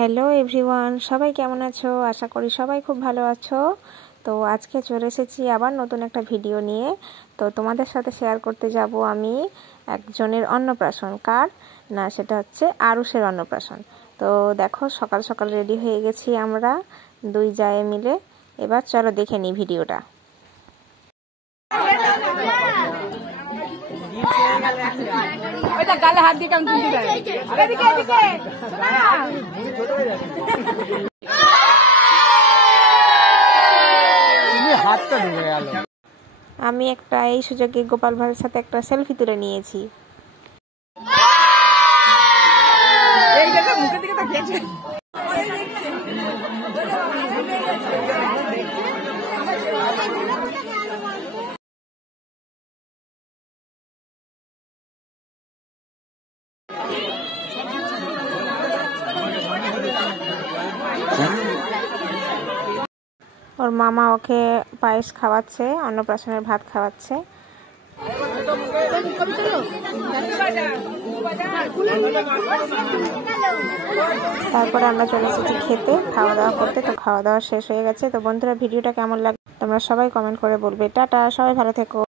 Hello everyone, সবাই কেমন আছো? আশা করি সবাই খুব ভালো আছো। তো আজকে চলে এসেছি আবার নতুন একটা ভিডিও নিয়ে। তো তোমাদের সাথে শেয়ার করতে যাব আমি একজনের অন্নপ্রাশন। কার না, সেটা হচ্ছে আরুষের অন্নপ্রাশন। তো দেখো, সকাল সকাল রেডি হয়ে গেছি আমরা দুই জায়ে মিলে। এবার চলো দেখে নিই ভিডিওটা। গালে হাত দিয়ে কেমন তুলতে দেয়। আমি একটা এই সুযোগে গোপাল ভাঁড়ের সাথে একটা সেলফি তুলে নিয়েছি। মুখের দিকে তাকিয়েছে। ওর মামা ওকে পায়েস খাওয়াচ্ছে, অন্নপ্রাশনের ভাত খাওয়াচ্ছে। তারপরে আমরা চলে এসেছি খেতে, খাওয়া দাওয়া করতে। তো খাওয়া দাওয়া শেষ হয়ে গেছে। তো বন্ধুরা, ভিডিওটা কেমন লাগে তোমরা সবাই কমেন্ট করে বলবে। টাটা, সবাই ভালো থেকো।